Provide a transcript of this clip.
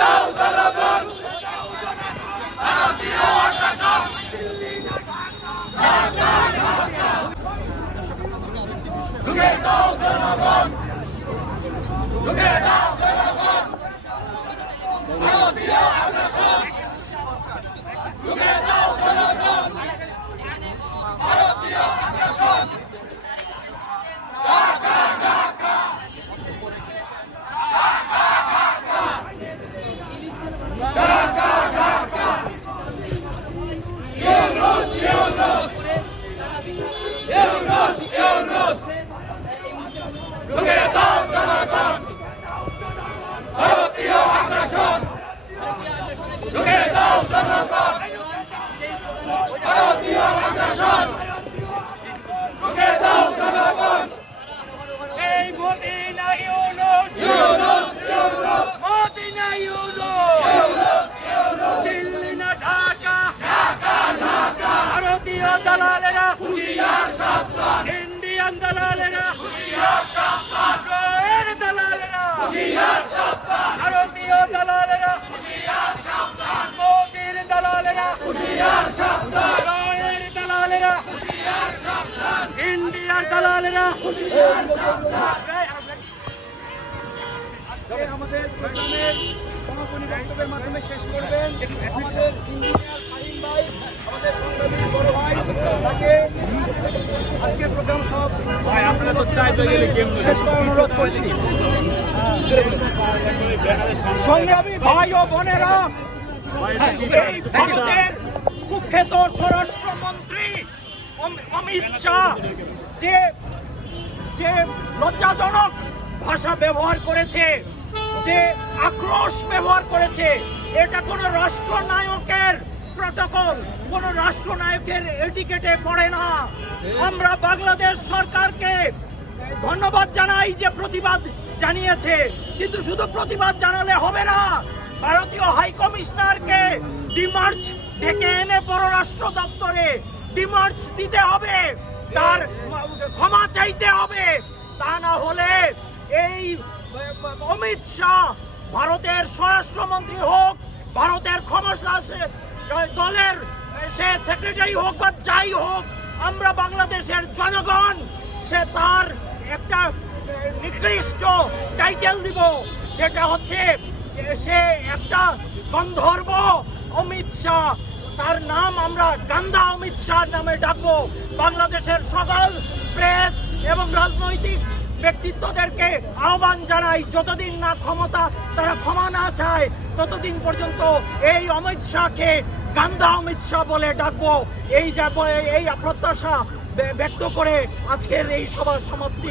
দাও Go! হুশিয়ার দালালেরা হুশিয়ার সাবধান ইন্ডিয়ান দালালেরা হুশিয়ার সাবধান রয়ের দালালেরা হুশিয়ার সাবধান ভারতীয় দালালেরা হুশিয়ার সাবধান মোদির দালালেরা হুশিয়ার আমাদের সমাপনী বক্তব্যের মাধ্যমে শেষ করবেন। আমাদের ইন্ডিয়ার তাকে আজকে প্রোগ্রাম সব অনুরোধ করছি। সংগ্রামী ভাই ও বোনেরা এই ভারতের কুখ্যাত স্বরাষ্ট্রমন্ত্রী অমিত শাহ যে যে লজ্জাজনক ভাষা ব্যবহার করেছে যে আক্রোশ ব্যবহার করেছে এটা কোনো রাষ্ট্রনায়কের প্রটোকল কোন রাষ্ট্রনায়কের এটিকেটে পড়ে না। আমরা বাংলাদেশ সরকারকে ধন্যবাদ জানাই যে প্রতিবাদ জানিয়েছে। কিন্তু শুধু প্রতিবাদ জানালে হবে না, ভারতীয় হাই কমিশনারকে ডিমার্চ ডেকে এনে পররাষ্ট্র দপ্তরে ডিমার্চ দিতে হবে। তার ক্ষমা চাইতে হবে। তা না হলে এই, অমিত শাহ ভারতের স্বরাষ্ট্রমন্ত্রী হোক, ভারতের ক্ষমতা দলের সে সেক্রেটারি হোক বা যাই হোক, আমরা বাংলাদেশের জনগণ, সে তার একটা নিকৃষ্ট টাইটেল দিব। সেটা হচ্ছে সে একটা গন্ধর্ব অমিত শাহ। তার নাম আমরা গান্দা অমিত শাহ নামে ডাকবো। বাংলাদেশের সকল প্রেস এবং রাজনৈতিক ব্যক্তিত্বদেরকে আহ্বান জানাই, যতদিন না ক্ষমতা, তারা ক্ষমা না চায়, ততদিন পর্যন্ত এই অমিত শাহকে গান্ধা অমিত শাহ বলে ডাকবো। এই যা এই প্রত্যাশা ব্যক্ত করে আজকের এই সভার সমাপ্তি।